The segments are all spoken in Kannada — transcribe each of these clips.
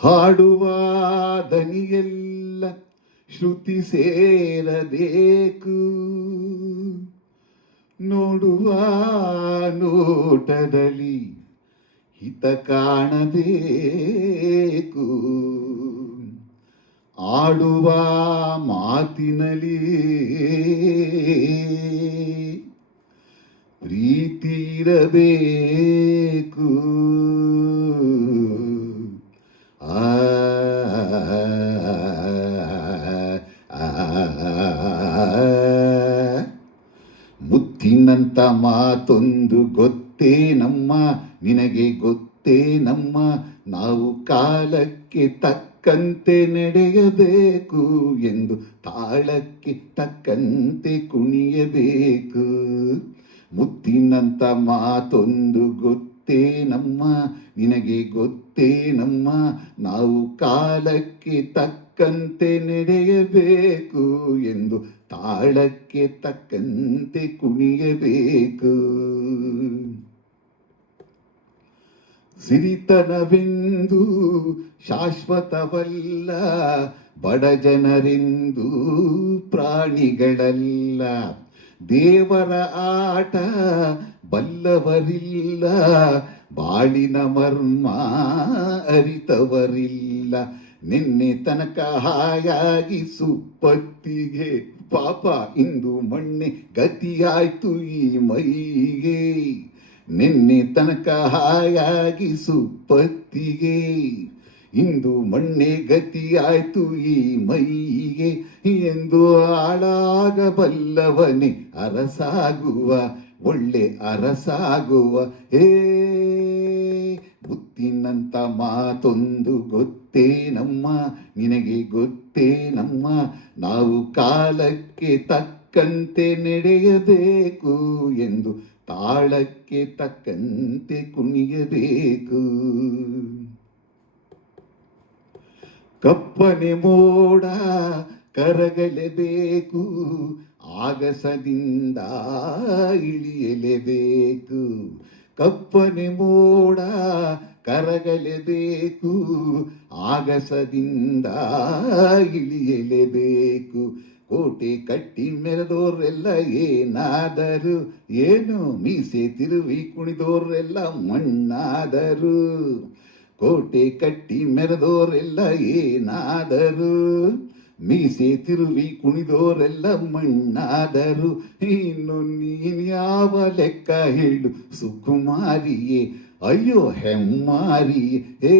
ಹಾಡುವ ದನಿಯೆಲ್ಲ ಶ್ರುತಿ ಸೇರಬೇಕು, ನೋಡುವ ನೋಟದಲ್ಲಿ ಹಿತ ಕಾಣಬೇಕು, ಆಡುವ ಮಾತಿನಲ್ಲಿ ಪ್ರೀತಿ ಇರಬೇಕು. ಮುತ್ತಿನಂತ ಮಾತೊಂದು ಗೊತ್ತೇ ನಮ್ಮ, ನಿನಗೆ ಗೊತ್ತೇ ನಮ್ಮ, ನಾವು ಕಾಲಕ್ಕೆ ತಕ್ಕಂತೆ ನಡೆಯಬೇಕು ಎಂದು ತಾಳಕ್ಕೆ ತಕ್ಕಂತೆ ಕುಣಿಯಬೇಕು. ಮುತ್ತಿನಂತ ಮಾತೊಂದು ಗೊತ್ತೇ ನಮ್ಮ, ನಿನಗೆ ಗೊತ್ತೇ ನಮ್ಮ, ನಾವು ಕಾಲಕ್ಕೆ ತಕ್ಕಂತೆ ನಡೆಯಬೇಕು ಎಂದು ತಾಳಕ್ಕೆ ತಕ್ಕಂತೆ ಕುಣಿಯಬೇಕು. ಸಿರಿತನವೆಂದು ಶಾಶ್ವತವಲ್ಲ, ಬಡ ಜನರೆಂದು ಪ್ರಾಣಿಗಳಲ್ಲ, ದೇವರ ಆಟ ಬಲ್ಲವರಿಲ್ಲ, ಬಾಳಿನ ಮರ್ಮ ಅರಿತವರಿಲ್ಲ. ನಿನ್ನೆ ತನಕ ಹಾಯಾಗಿ ಸುಪ್ಪತ್ತಿಗೆ ಪಾಪ ಇಂದು ಮಣ್ಣೆ ಗತಿಯಾಯ್ತು ಈ ಮೈಗೆ. ನಿನ್ನೆ ತನಕ ಹಾಯಾಗಿ ಸುಪ್ಪತ್ತಿಗೆ ಇಂದು ಮಣ್ಣೆ ಗತಿಯಾಯ್ತು ಈ ಮೈಗೆ. ಎಂದು ಹಾಳಾಗಬಲ್ಲವನೇ ಅರಸಾಗುವ, ಒಳ್ಳೆ ಅರಸಾಗುವ. ಮುತ್ತಿನಂತ ಮಾತೊಂದು ಗೊತ್ತೇ ನಮ್ಮ, ನಿನಗೆ ಗೊತ್ತೇ ನಮ್ಮ, ನಾವು ಕಾಲಕ್ಕೆ ತಕ್ಕಂತೆ ನಡೆಯಬೇಕು ಎಂದು ತಾಳಕ್ಕೆ ತಕ್ಕಂತೆ ಕುಣಿಯಬೇಕು. ಕಪ್ಪನೆ ಮೋಡ ಕರಗಲೇಬೇಕು, ಆಗಸದಿಂದ ಇಳಿಯಲೇಬೇಕು. ಕಪ್ಪನೆ ಮೋಡ ಕರಗಲೇಬೇಕು, ಆಗಸದಿಂದ ಇಳಿಯಲೇಬೇಕು. ಕೋಟೆ ಕಟ್ಟಿ ಮೆರೆದೋರೆಲ್ಲ ಏನಾದರು, ಏನು ಮೀಸೆ ತಿರುವಿ ಕುಣಿದೋರೆಲ್ಲ ಮಣ್ಣಾದರು. ಕೋಟೆ ಕಟ್ಟಿ ಮೆರೆದೋರೆಲ್ಲ ಏನಾದರು, ಮೀಸೆ ತಿರುವಿ ಕುಣಿದೋರೆಲ್ಲ ಮಣ್ಣಾದರು. ಇನ್ನು ನೀನು ಯಾವ ಲೆಕ್ಕ ಹೇಳು ಸುಕುಮಾರಿಯೇ, ಅಯ್ಯೋ ಹೆಮ್ಮಾರಿಯೇ.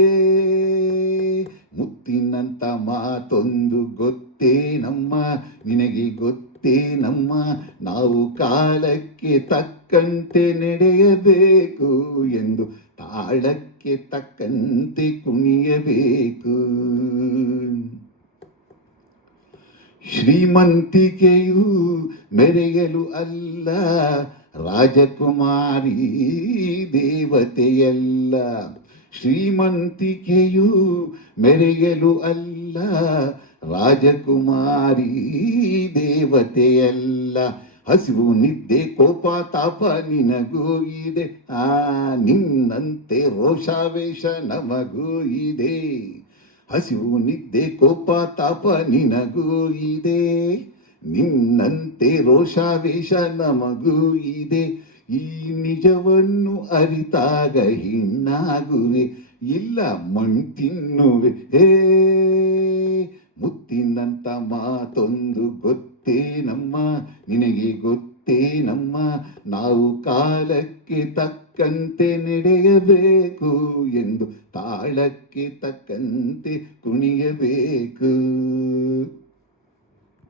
ಮುತ್ತಿನಂತ ಮಾತೊಂದು ಗೊತ್ತೇ ನಮ್ಮ, ನಿನಗೆ ಗೊತ್ತೇ ನಮ್ಮ, ನಾವು ಕಾಲಕ್ಕೆ ತಕ್ಕಂತೆ ನಡೆಯಬೇಕು ಎಂದು ತಾಳಕ್ಕೆ ತಕ್ಕಂತೆ ಕುಣಿಯಬೇಕು. ಶ್ರೀಮಂತಿಕೆಯು ಮೆರೆಯಲು ಅಲ್ಲ, ರಾಜಕುಮಾರಿ ದೇವತೆಯಲ್ಲ. ಶ್ರೀಮಂತಿಕೆಯು ಮೆರೆಯಲು ಅಲ್ಲ, ರಾಜಕುಮಾರಿ ದೇವತೆಯಲ್ಲ. ಹಸಿವು ನಿದ್ದೆ ಕೋಪ ತಾಪ ನಿನಗೂ ಇದೆ, ನಿನ್ನಂತೆ ರೋಷಾವೇಶ ನಮಗೂ ಇದೆ. ಹಸಿವು ನಿದ್ದೆ ಕೋಪ ತಾಪ ನಿನಗೂ ಇದೆ, ನಿನ್ನಂತೆ ರೋಷಾವೇಶ ನಮಗೂ ಇದೆ. ಈ ನಿಜವನ್ನು ಅರಿತಾಗ ಹೆಣ್ಣಾಗುವೆ, ಇಲ್ಲ ಮಣ್ಣು ತಿನ್ನುವೆ. ಮುತ್ತಿನಂತ ಮಾತೊಂದು ಗೊತ್ತೇ ನಮ್ಮ, ನಿನಗೆ ಗೊತ್ತೇ ನಮ್ಮ, ನಾವು ಕಾಲಕ್ಕೆ ತಕ್ಕಂತೆ ನಡೆಯಬೇಕು ಎಂದು ತಾಳಕ್ಕೆ ತಕ್ಕಂತೆ ಕುಣಿಯಬೇಕು.